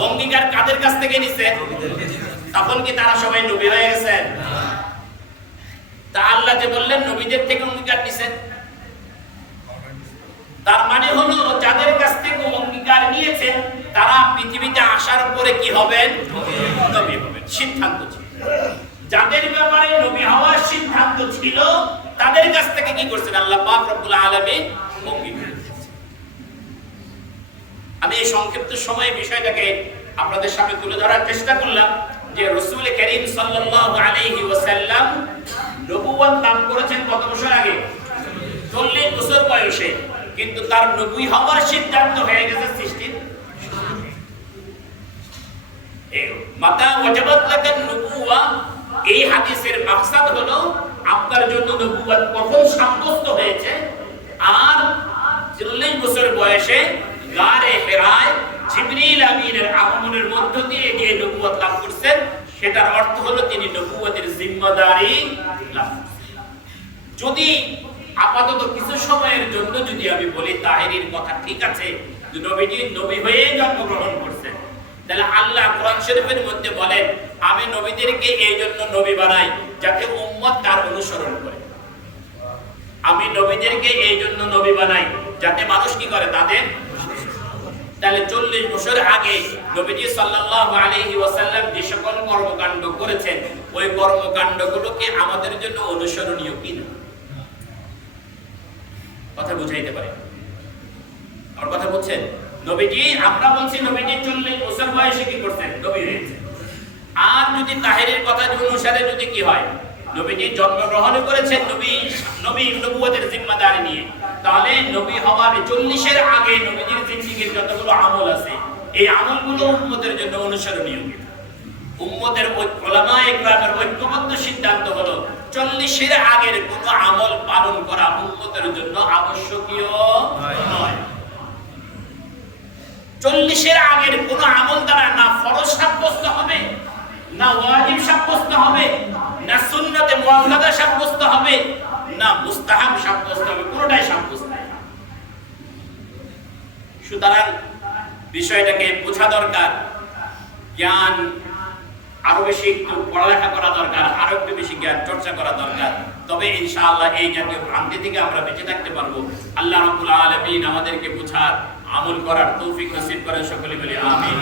অঙ্গীকার কাদের কাছ থেকে নিছেন? তখন কি তারা সবাই নবী হয়ে গেছেন? তা আল্লাহ যে বললেন নবীদের থেকে অঙ্গীকার নিছেন, তার মানে হলো যাদের কাছ থেকে অঙ্গীকার নিয়েছেন তারা পৃথিবীতে আসার পরে কি হবেন? নবী হবেন, সিদ্ধান্ত ছিল। যাদের ব্যাপারে নবী হওয়ার সিদ্ধান্ত ছিল তাদের কাছ থেকে কি করছেন? আল্লাহ পাক রব্বুল আলামিন অঙ্গীকার দিয়েছেন। আমি এই সংক্ষিপ্ত সময়ে বিষয়টাকে আপনাদের সামনে তুলে ধরার চেষ্টা করলাম যে রাসূল করিম সাল্লাল্লাহু আলাইহি ওয়াসাল্লাম নবুয়ত লাভ করেছেন কত বছর আগে? 40 বছর বয়সে। কিন্তু তার নবী হওয়ার সিদ্ধান্ত হয়ে গেছে সৃষ্টির মাতা ওয়াজাবাত লাকান নবুওয়া। এই হাদিসের মাকসাদ হলো আপনার জন্য নবুয়ত কখন সাব্যস্ত হয়েছে, আর 40 বছর বয়সে গারে হিরায় জিবরিল আমিনের আগমনের মধ্য দিয়ে যে নবুয়ত লাভ করছেন সেটার অর্থ হলো তিনি নবুয়তের জিম্মাদারি লাভ করছেন। যদি আপাতত কিছু সময়ের জন্য যদি আমি বলি তাহেরির কথা ঠিক আছে, নবীজি নবী হয়ে জন্মগ্রহণ করছেন, তাহলে আল্লাহ কোরআন শরীফের মধ্যে বলেন আমি নবীদেরকে এই জন্য নবী বানাই যাতে উম্মত তার অনুসরণ করে। আমি নবীদেরকে এই জন্য নবী বানাই যাতে মানুষ কি করে? তাদের। তাহলে 40 বছর আগে নবীজি সাল্লাল্লাহু আলাইহি ওয়াসাল্লাম যে সকল কর্মকাণ্ড করেছেন ওই কর্মকাণ্ডগুলোকে আমাদের জন্য অনুসরণীয় কিনা? কথা বুঝাইতে পারে? আমার কথা বুঝছেন? নবীজি, আমরা বলছি নবীজি 40 বছর বয়সে কি করছেন? নবী হয়েছেন। আর যদি তাহেরের কথা অনুসারে যদি কি হয়, নবীজি জন্মগ্রহণ করেছেন নবী নবুয়তের জিম্মাদারি নিয়ে, তাহলে নবী হওয়ার 40-এর আগে নবীজির জিন্দেগীর যতগুলো আমল আছে এই আমলগুলো উম্মতের জন্য অনুসরণীয়। উম্মতের উলামায়ে কেরামের ঐক্যবদ্ধ সিদ্ধান্ত হলো 40-এর আগের কোনো আমল পালন করা উম্মতের জন্য আবশ্যকীয় নয়। 40-এর আগের কোনো আমল দ্বারা না ফরজ সাব্যস্ত হবে, না ওয়াজিব সাব্যস্ত হবে, না সুন্নতে মুআক্কাদা সাব্যস্ত হবে, না মুস্তাহাব সাব্যস্ত হবে, কোনটাই সাব্যস্ত হবে না। সুতরাং বিষয়টাকে বোঝা দরকার, জ্ঞান আরো বেশি একটু পড়ালেখা করা দরকার, আরো একটু বেশি জ্ঞান চর্চা করা দরকার। তবে ইনশাআল্লাহ এই জাতীয় ভ্রান্তি থেকে আমরা বেঁচে থাকতে পারবো। আল্লাহ রাব্বুল আলামিন আমাদেরকে বোঝার, আমল করার তৌফিক নসিব করেন। সকলে বলি আমিন।